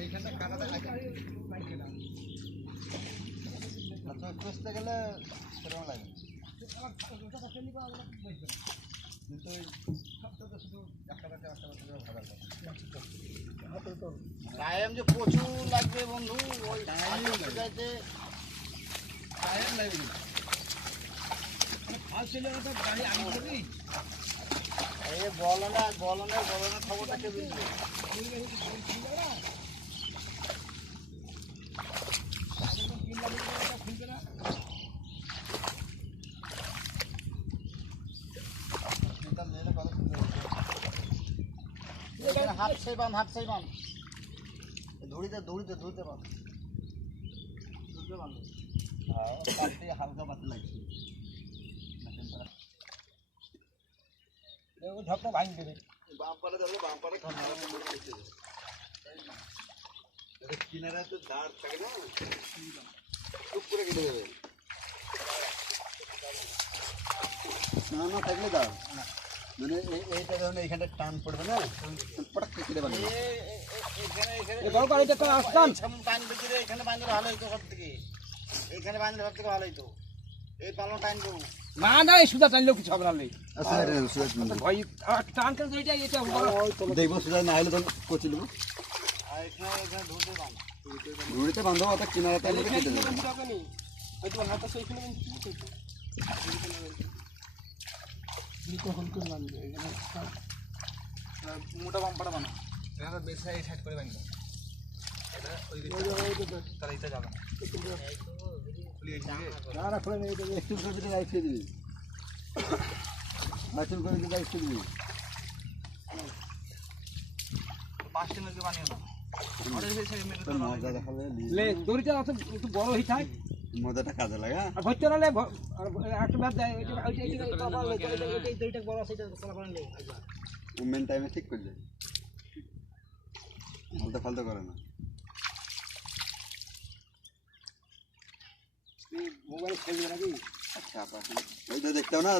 এইখানটা কাটাটা আচ্ছা কষতে গেলে সেরকম লাগে কিন্তু শুধু একটা টাইম যে প্রচুর লাগবে বন্ধু ওই টাইম লাগবে বলনের খবরটা কে বুঝবে হাত সেই বান ধুড়িতে বান হালকা পাতে লাগছে ঝপটা ভাঙি দেবে বামপারে যাবে বামপারে কিনারে তো দাঁড় থাকে না চুপ করে কেটে দেবে না থাকলে দাঁড় মানে এইটা যখন এইখানটা টান পড়বে না পটাক কেটে দেবে এখানে বাঁধলে ভালো হইতো সব থেকে এইখানে বাঁধলে সব থেকে ভালো হইতো এই পালন টাইম দেবো না না এই সুদা টানলেও কিছু হবে না দেখবো সুদা না হলে তখন কচি দেবো ধুড়িতে বাঁধবো অর্থাৎ কিনারাতে কেটে দেবো মোটা বাম্পাটা বানা এখানে বেশ সাইড করে বাঁধবো তাহলে এটা যাবে না খুলে নেই একটু করে রাইখে দিবি মাছুল করে দিবি রাইখে দিবি 5 মিনিট বানিয়ে দাও মজা দেখালে দড়িটা একটু বড় হই থাকে মজাটা কাজে লাগা আর ভর্তি হলে একটা বাদ দেয় দড়িটা বড় আছে এটা কলা বানালে মেন টাইমে ঠিক করলে আলতা ফালতা করে না মোবাইল খেলবে নাকি আচ্ছা ওই তো দেখতেও না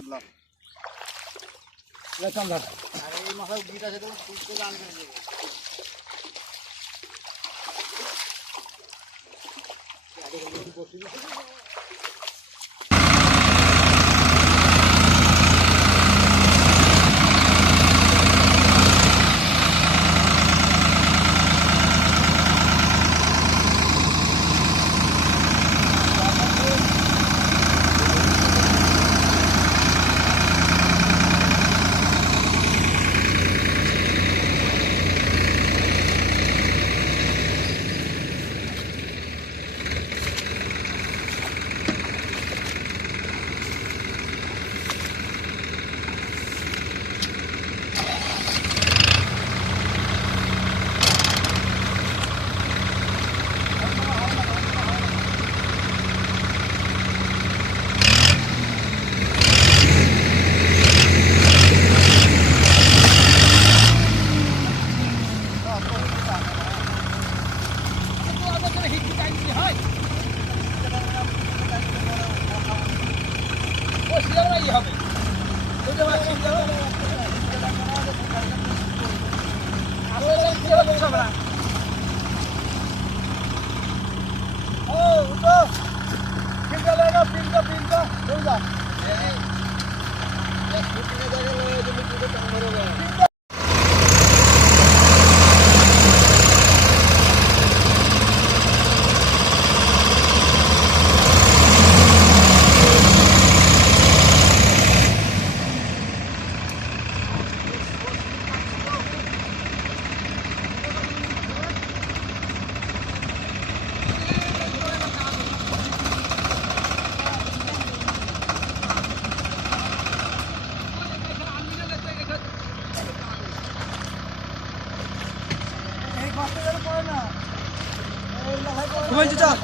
আর এই মাথায় গিট আছে তো তুলতে গান করে দেবে ঘুমাইছি চল